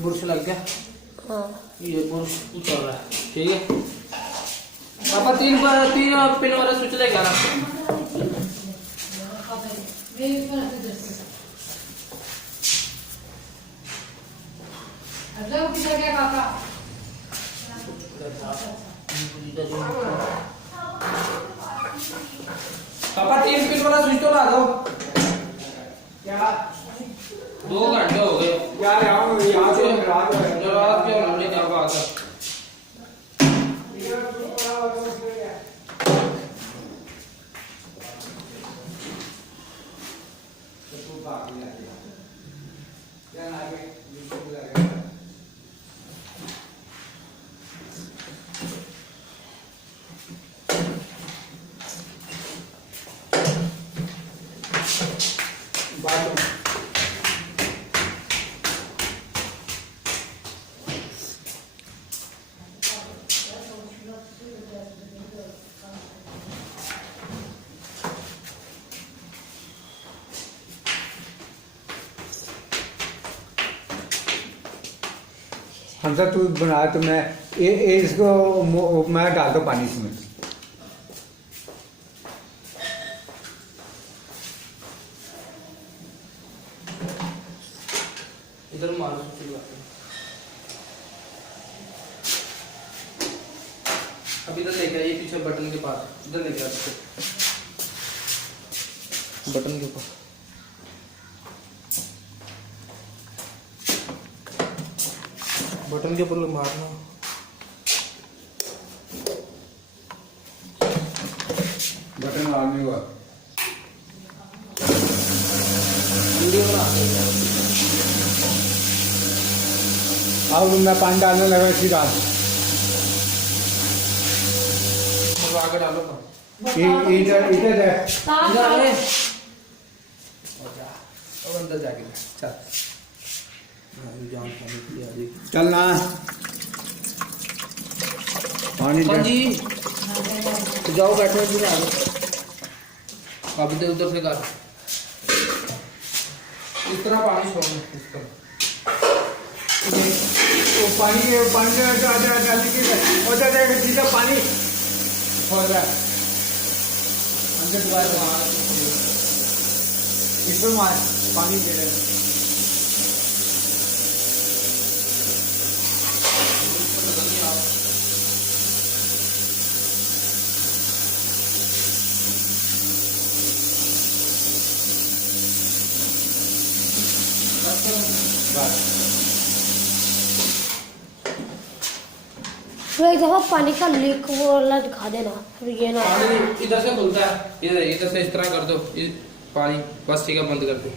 Brush लग गया। हाँ ये बुरश चल रहा है। ठीक है पापा तीन पिन वाला स्विच लेके आना। पापा 3 पिन वाला स्विच तो ला दो। क्या 2 घंटे हो गए यार यहाँ से रात के हमने क्या बात है। हमसा तू बना तो मैं इसको मैं डाल दो पानी इसमें। इधर मारो अभी इधर लेके आइए पीछे बटन के पास। इधर लेके आइए बटन के ऊपर। बटन के ऊपर मारना। बटन मारने हुआ अब मैं पानी डालने लगा इसी रात। आगे डालो ना इधर है अब अंदर जाके चल चलना पानी जी जाओ बैठो जी। अब इधर उधर से कर इस तरह पानी छोड़ो इस तरह। तो पानी डालने की सीधा पानी हो रहा है अंदर दोबारा इसमें मार पानी दे रहे तो एक दफा पानी का लीक वाला दिखा देना फिर ये ना इधर से खुलता है। इधर से इस तरह कर दो पानी बस ठीक है बंद कर दो।